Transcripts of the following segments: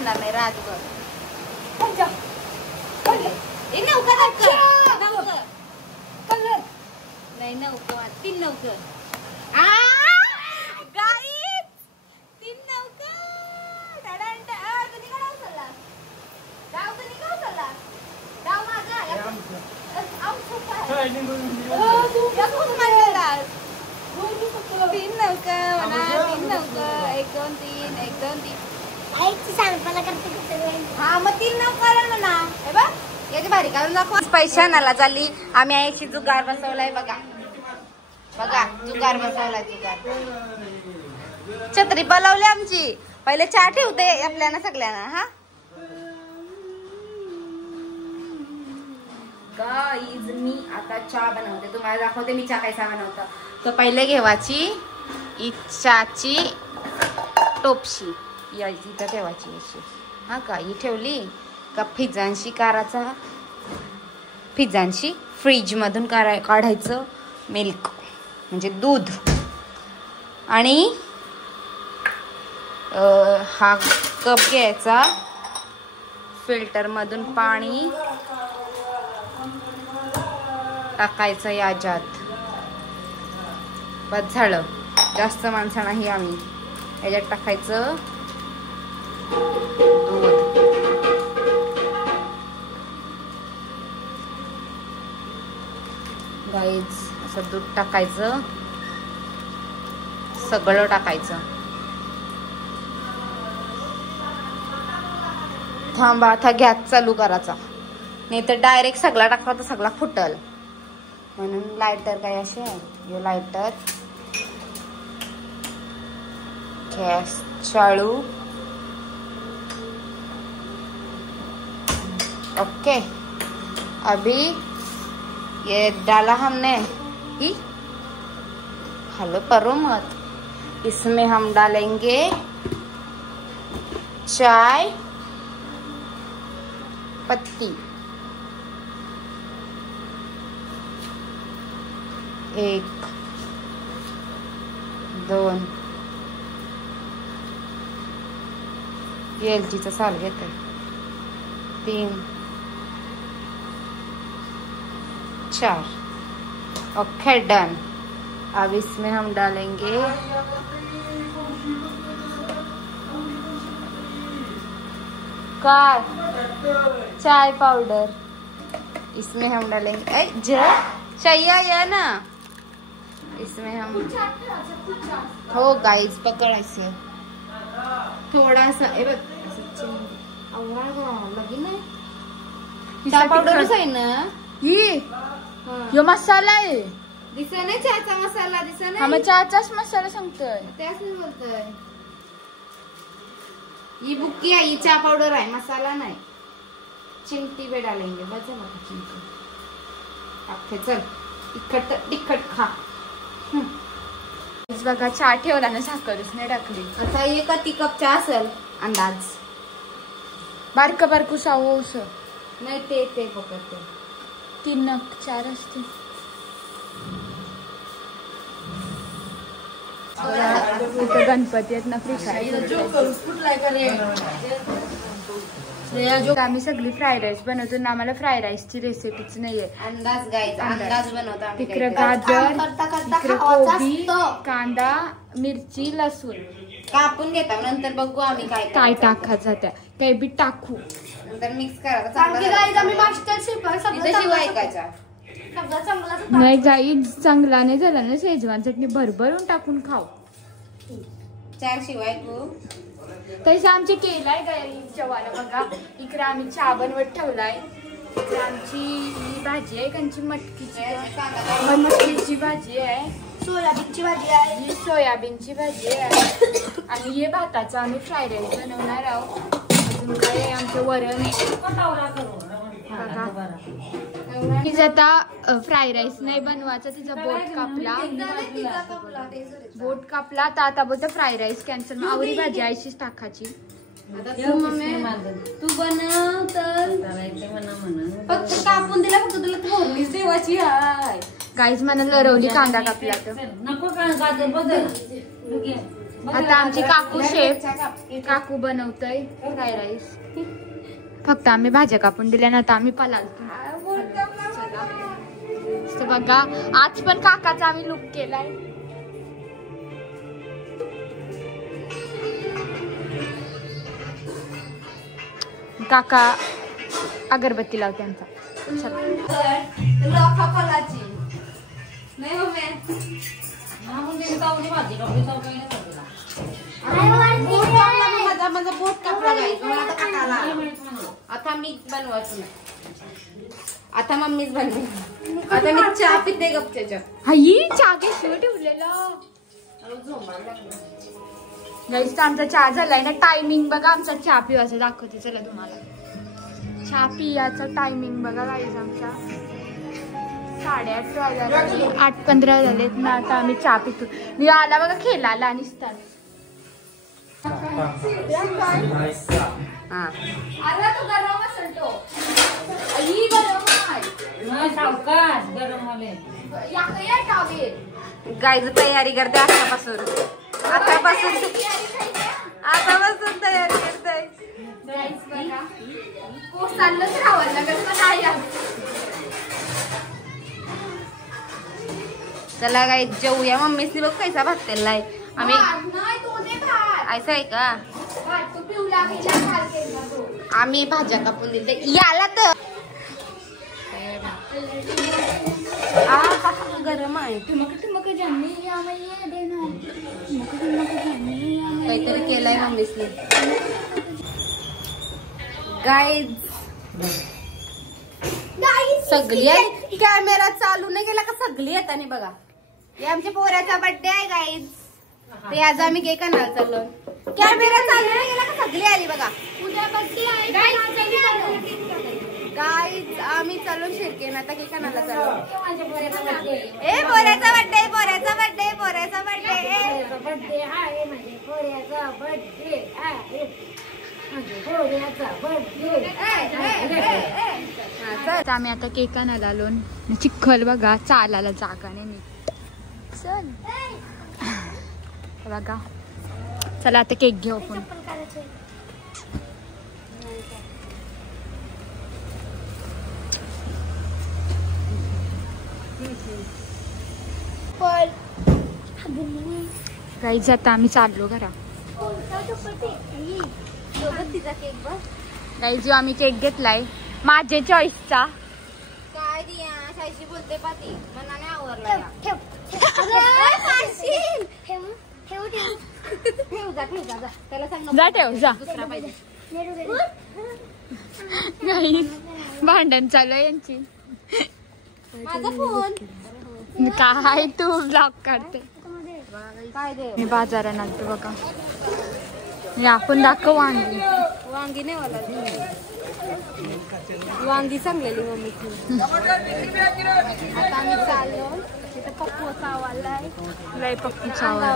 झोपणार नाही रातभर. नाही नौका 3 नौकर. पैसा नाला चालली. आम्ही आईशी जुगार बसवलाय बघा. बघा जुगार बसवलाय. जुगार छत्री पलवली आमची. पहिले चहा ठेवते आपल्याला सगळ्यांना. हा गाईज मी आता चहा बनवते. तुम्हाला दाखवते मी चहा कसा बनवतो. तर पहिले घेवायची चहाची टोपशी यायची तर ठेवायची अशी. हा का ही ठेवली का फिजांशी काराचा. फिजांशी फ्रीज मधून काढायचं मिल्क म्हणजे दूध. आणि हा कप घ्यायचा. फिल्टर मधून पाणी टाकायचं याच्यात. बस झालं. जास्त माणसं नाही आम्ही. याच्यात टाकायचं दूध. गाईज असं दूध टाकायचं. सगळं टाकायचं. थांबा आता गॅस चालू करायचा. नाही तर डायरेक्ट सगळा टाकला तर सगळा फुटल. म्हणून लायटर काय असे आहे. लायटर गैस चालू. ओके अभी ये डाला हमने. हेलो करो मत. इसमें हम डालेंगे चाय पत्ती. 1 2 एलचीचा साल घेते. 3 4. Okay done. अब इसमें हम डालेंगे चाय पाउडर. इसमें हम डालेंगे चाहिए है ना. इसमें हम हो गाइस पकड़ायचे थोड़ा सा. लगी ना चाय पावडर आहे ना. यो मसाला आहे. दिसत नाही चहाचा मसाला. दिसत नाही. आम्ही चहाचाच मसाला सांगतोय. त्याच मी बोलतोय. ये बुक्की आहे. चाय पावडर आहे मसाला नाही. चिमटी पे डालेंगे. बस चिमटी. ओके चल. तिखट खा. बघा चहा ठेवला ना साखरच नाही टाकली. आता हे किती कप चहा असेल अंदाज. बारक बारकू सावस नाही ते बघते. 3 4 असते. इथं गणपती आहेत ना आम्ही सगळी फ्राईड राईस बनवतो ना. आम्हाला फ्राईड राईसची रेसिपीच नाहीये. अंदाज गायचा. अंदाज बनवतो. तिकडे गाजर तिकडे कोबी कांदा मिरची लसूण कापून घेता. नंतर बघू आम्ही काय टाकायचं. त्या काही बी टाकू. नंतर मिक्स करायचं. नाही गाई चांगला नाही झाला ना. शेजवान चटणी भरभरून टाकून खाऊ. 4 शिवाय तू तसं आमचे केलाय गाई जेवायला. बघा इकडे आम्ही चहा बनवत ठेवलाय. इकडे आमची ही भाजी आहे कंची मटकीची भाजी आहे. सोयाबीनची भाजी आहे. ही सोयाबीनची भाजी आहे. आणि हे भाताचं आम्ही फ्राईड राईस बनवणार आहोत. अजून काय आमचं वरण. तिचा आता फ्राईड राईस नाही बनवायचा. तिचा बोट कापला तर आता बोलतो फ्राईड राईस कॅन्सल. आवरी भाजी आईशीच टाकायची. तू बनव तर फक्त कापून दिला. फक्त तुला थोडीच देवाची आहे. गाईज मला लरवली कांदा कापला तर नको गाजर बदल. आता आमची काकू शेफ काकू बनवतय फ्राय राईस. फक्त आम्ही भाज्या कापून दिल्या ना तर आम्ही पलालतो. बघा आज पण काकाचा आम्ही लुक केलाय. काका अगरबत्ती लावते त्यांचा. माझा बोट कापला आता मीच बनवायचं. आता मम्मीच बनवे. आता मी चहा पिते गपच्याच्या. हाई चहा घेतलं ठेवलेलं. गाईस आमचा चहा झालाय ना. टायमिंग बघा आमचा चहा पिवायचा दाखवते चला तुम्हाला. चहा पियाचा टायमिंग बघा गाईस आमचा 8:30 वाजले. 8:15 झालेत ना. आता आम्ही चहा पितो. मी आला बघा खेळायला आणि गाईज तयारी करते आतापासून तयारी करताय. चला गाईज जेवूया. मम्मीसनी बघ कैसा भात केलाय. आम्ही ऐसा आहे का आम्ही भाज्या कापून दिले याला तर गरम आहे. काहीतरी केलंय मम्मीसनी. गाईज सगळी कॅमेरा चालू नाही केला का सगळी येतानी बघा. हे आमच्या पोऱ्याचा बर्थडे आहे गाईज. ते आज आम्ही केक आणायला चाललो. कॅमेरा चालू नाही गेला का सगळी आली बघा. उद्या बर्थडे आहे गाईज. आम्ही चाललो शिरकेन आता केक आणायला चाललो. पोऱ्याचा बर्थडे आम्ही आता केक आणायला आलो. चिखल बघा चालायला जागा नाही. चल बघा चला आता केक घेऊ आपण. गाईज आता आम्ही चाललो घरा. गाईज आम्ही केक घेतलाय माझ्या चॉईसचा. काय शायशी बोलते पाती मनाने आवरला. जा ठेव जा. भांडण चालू आहे यांची. माझा फोन काय तू ब्लॉग काढते. मी बाजारात आणतो बघा. आपण दाखव वांगी. वांगी नाही वाला वांगी चांगलेली मम्मी. आता आम्ही चाललो तिथे पप्पू चावालाय. लय पप्पू चावला.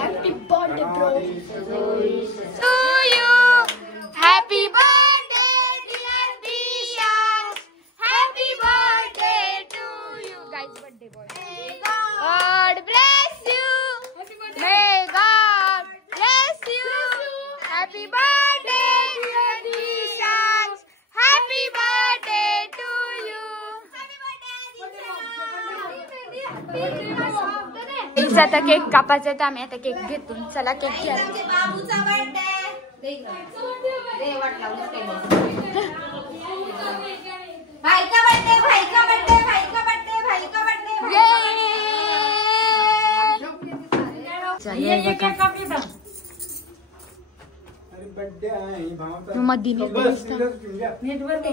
Happy birthday, bro. To you. Happy birthday, dear Diya. Happy birthday to you. Guys, birthday boy. God bless you. May God bless you. Happy birthday, dear Diya. Happy birthday to you. आता cake कापायचा तर आम्ही आता cake घेतो. चला cake घ्या. बाबूचा birthday. भाई का बर्थडे. मदीने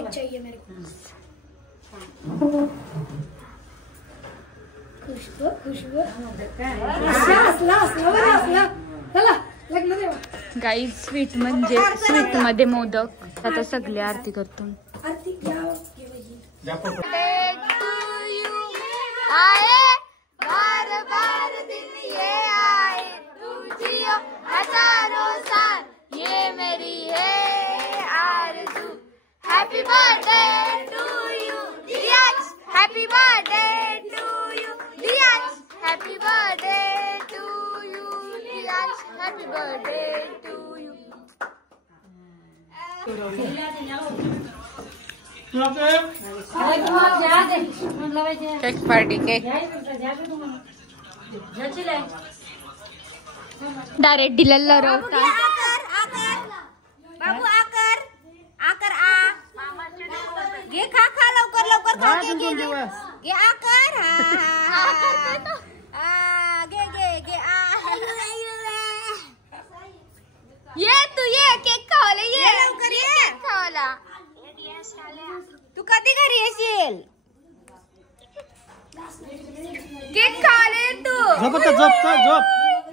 चाहिए मेरे को खुशबू गाईज स्वीट म्हणजे स्वीट मध्ये मोदक आता सगळे आरती करतो आए बार बार दिन ये आए तू जियो हजारों साल ये मेरी है आरज़ू हैप्पी बर्थडे टू यू दियाज हैप्पी बर्थडे टू यू दियाज हैप्पी बर्थडे टू यू दियाज happy birthday to you cake party cake direct दिलेला रवता बाबू आकर आकर आ घे खा खा लवकर लवकर खा घे घे घे आकर हा घे घे घे आ ये तू ये केक खावाला ये लवकर ये केक खावाला तू कधी घरी येशील केक खावाला ये तू झोप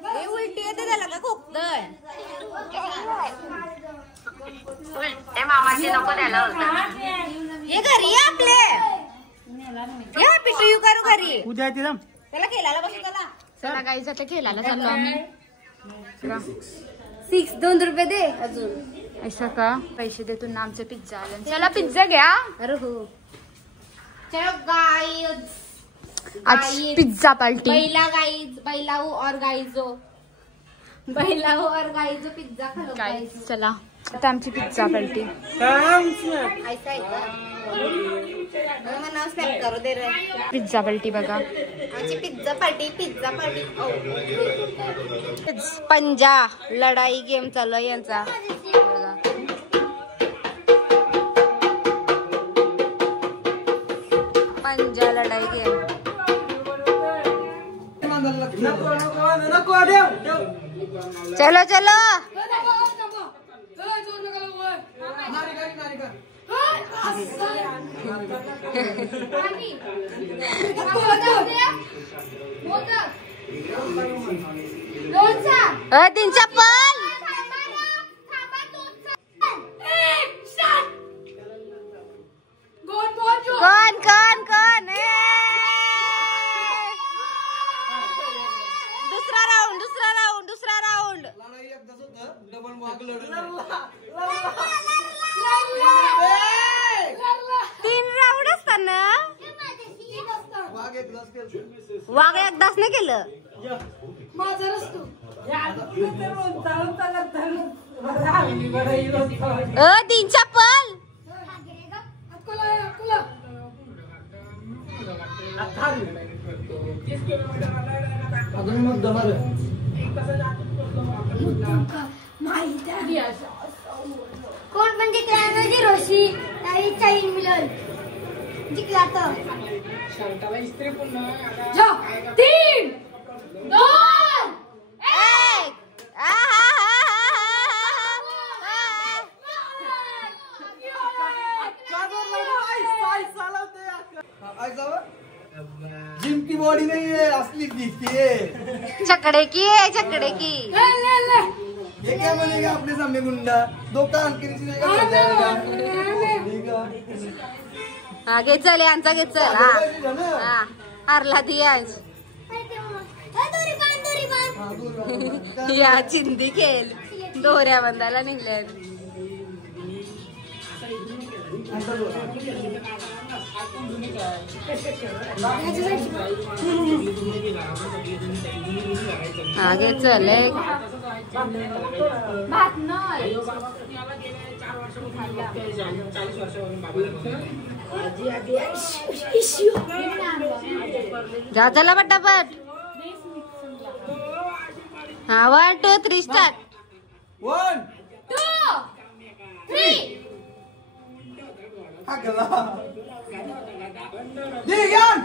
हे उलटी येते त्याला का खोकतय मामाची नको द्यायला होता हे घरी ये आपले हे पिशू यू करू घरी उद्या येते ना त्याला खेळायला बसू त्याला चला गाईज आता खेळायला चाललो आम्ही 2 रुपये दे अजून ऐसा का पैसे देतो ना आमचं पिझ्झा आलं चला पिझ्झा घ्या अरे हो चलो गाइस आज पिझ्झा पार्टी बैलाओ और गाइजो पिझ्झा खा लो गाईज चला आता आमची पिझ्झा पार्टी ऐसा नाव स्नॅप करो दे रे पिझ्झा पार्टी बघा आमची पिझ्झा पार्टी पंजा लढाई गेम चालू आहे यांचा बघा. पंजा लढाई गेम चलो चलो तीन चप्पल कौन दूसरा राउंड तीन राऊंड असताना वाघ एकदाच नाही केलं तीन चप्पल कोण पण जिंकला जी रोशी त्याही चाईन मिळेल जिंकला तर 3 2 जिम की बॉडी नहीं है असली दिखती है छकड़े की ये क्या बनेगा अपने सामने गुंडा 2 कान के नीचे जाएगा मर जाएगा घे चल यांचा घे चल हा हारला दियाज या चिंदी खेळ दोऱ्या बंदाला निघल्या आगे चले जा चला पटापट हा 1 2 3 स्टार्ट 1 2 3 अगला दियान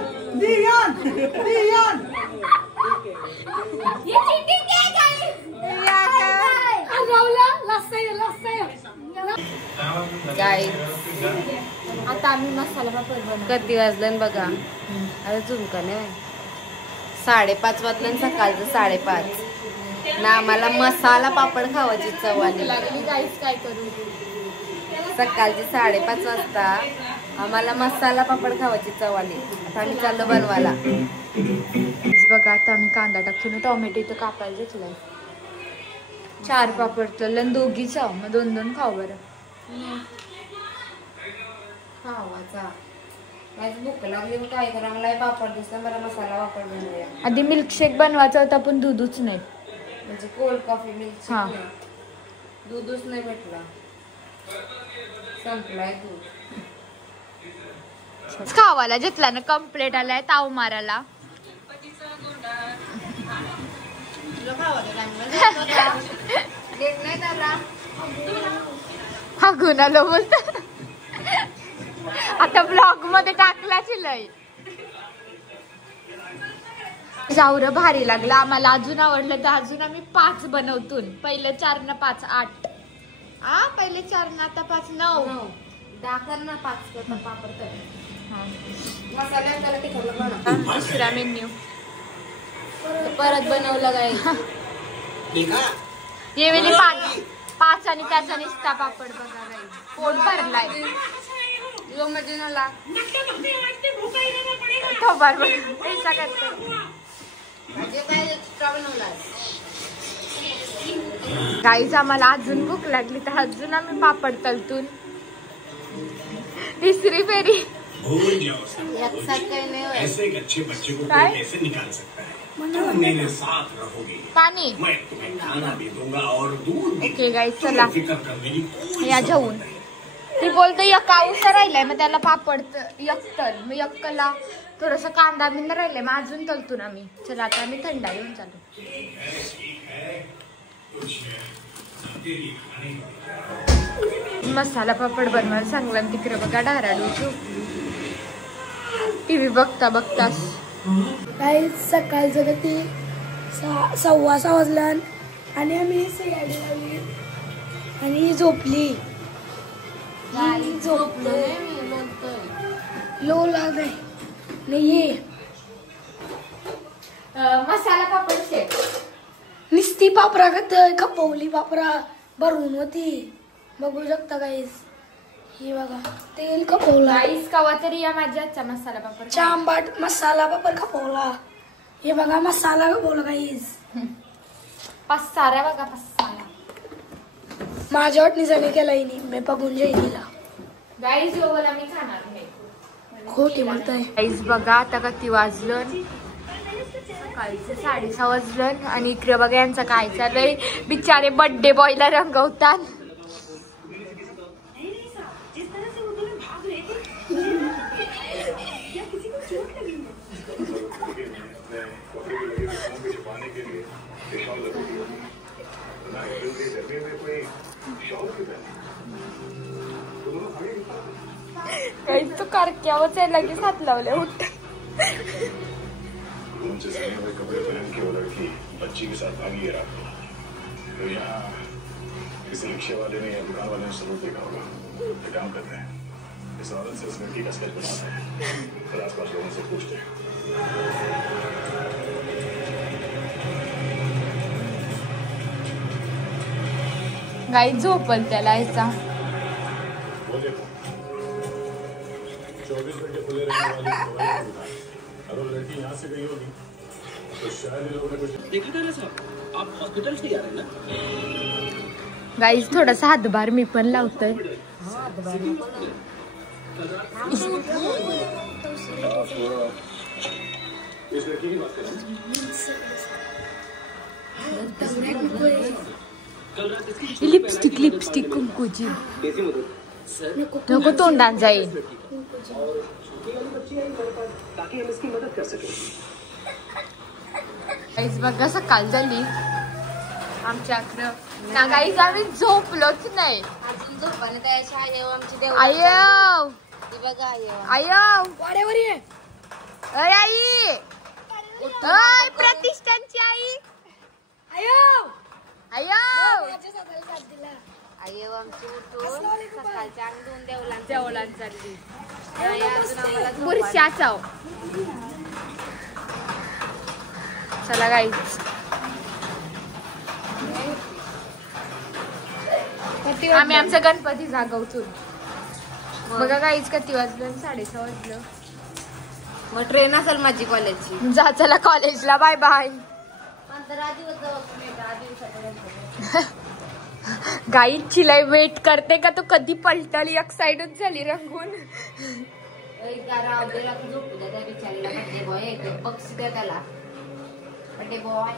ये चीटिंग क्या गाइस राहुला लास्ट काय आता आम्ही मसाला पापड बनवू. कधी वाजलं बघा. अरे झुमका नाही 5:30 वाजलं सकाळचं 5:30 ना. आम्हाला मसाला पापड खावायची चव आली. लागली गाईस काय करू. सकाळची 5:30 वाजता आम्हाला मसाला पापड खावायची चव आली. आता आम्ही चाललो बनवायला. बघा आता आम्ही कांदा टाकून टोमॅटो इथं कापायला घेतलाय. 4 पापड तळलं 2घीच आहो. मग 2 खाऊ बरं. खावाचा माझी भूक लागली. मग काय करा. मला पापड दिसला. मला मसाला पापड बनवूया. आधी मिल्कशेक बनवायचा होता पण दूधच नाही. म्हणजे कोल्ड कॉफी मिल्क. हा. दूधच नाही भेटला. संपलाय दूध. खावाला घेतला ना कंप्लेट आलाय ताव मारायला. हा गुन्हा बोलत आता ब्लॉग मध्ये टाकला लय. जाऊर भारी लागला आम्हाला. अजून आवडलं तर अजून आम्ही 5 बनवतून. पहिलं 4 न 5 8. पहिले 4 न आता 5 9. दाखल ना 5 करता पापड तर. मसाला त्याला तिखट बनव. दुसरा मेन्यू परत बनवलं काय. ये वेळी 5 आणि त्याचा निस्ता पापड बघा गाई. पोट भरलाय. पैसा करते गाईच. आम्हाला अजून भूक लागली तर अजून आम्ही पापड तलतून 3री फेरी. ऐसे एक अच्छे बच्चे को कोई कैसे निकाल सकता है. तुम मेरे साथ रहोगी. पाणी मैं तुम्हें खाना भी दूंगा और दूध भी. ओके गाईज चला फिक्र करने की कोई या जाऊन. ती बोलतो एक आऊसा राहिलाय मग त्याला पापड तल. मग एकला थोडस कांदा बिंदा राहिलाय मग अजून तलतून आम्ही. चला आता आम्ही थंडा येऊन चालू. मसाला पापड बनवायला सांगला तिकडे बघा डाराडू. टीव्ही बघता बघतास काही सकाळचं किती 6:15 वाजला आणि आम्ही गाडी लावली आणि झोपली. लो लाग नाही. मसाला पापड शेक निस्ती पापरा खपवली. पापरा भरून होती. बघू शकता गाईस. हे बघा तेल खपवला. गाईस कवा तरी या माझ्या हातचा मसाला पापड. चांबाट मसाला पापड खपवला. हे बघा मसाला खपवला गाईस. पसारा बघा पसारा. माझ्या वाटणीसाठी केलाय नाही. मी बघून जाईला गाईस योगला मी खाणार नाही. खोटी म्हणताय. गाईस बघा आता किती वाजलं. सकाळीचं 6:30 वाजलं आणि इकडे बघा यांचं काय चाललंय. बिचारे बर्थडे बॉयला रंगवतात. काहीच तो कारक्यावरच आहे. लगेच हात लावले. उठ उनसे सने हुए कपड़े पहन के वो लड़की बच्ची के साथ भागी है रात को. तो यहाँ किसी रिक्शे वाले ने या दुकान वाले ने जरूर देखा होगा. ये काम करते हैं. इस औरत से उस लड़की का स्केच बनाना है. फिर आसपास लोगों से पूछते हैं. गाई झोपल त्याला याचा. 24 घंटे खुले रहने वाली दुकान. अगर लड़की यहाँ से गई होगी तो शायद लोगों ने कुछ देखा था ना साहब. आप हॉस्पिटल से आ रहे हैं ना. गाईज थोडासा हातभार मी पण लावतोय. इस लड़की की बात करें. लिपस्टिक लिपस्टिक कुंकूची नको तोंडात जाईल. गाईज बघा सकाळ झाली आमच्याकडं ना. गाईज आम्ही झोपलोच नाही. अजून झोपाने त्याच्या आमची देव. आयो बघा आयो वाड्यावर ये. अय आई. अय प्रतिष्ठानची आई. आयो आयो माझ्या साताला साथ दिला. आई आमची उठून सकाळच्या अंग धुवून देवलांना जेवलान चालली आई अजून आम्हाला झोप आली. बुरशा चाव. चला गाईच आम्ही आमचा गणपती जागवतो. बघा गाईच किती वाजलं 6:30 वाजलं. मग ट्रेन असेल माझी कॉलेजची. जा चला कॉलेजला. Bye bye. 15 दिवस जाऊ तुम्ही 10 दिवसापर्यंत. गाईची लय वेट करते का तू कधी पलटली. एक्साइटेड झाली रंगून. झोपू द्या त्या बिचारीला. बड्डे बॉय एकदम पक्षी द्या त्याला. Birthday boy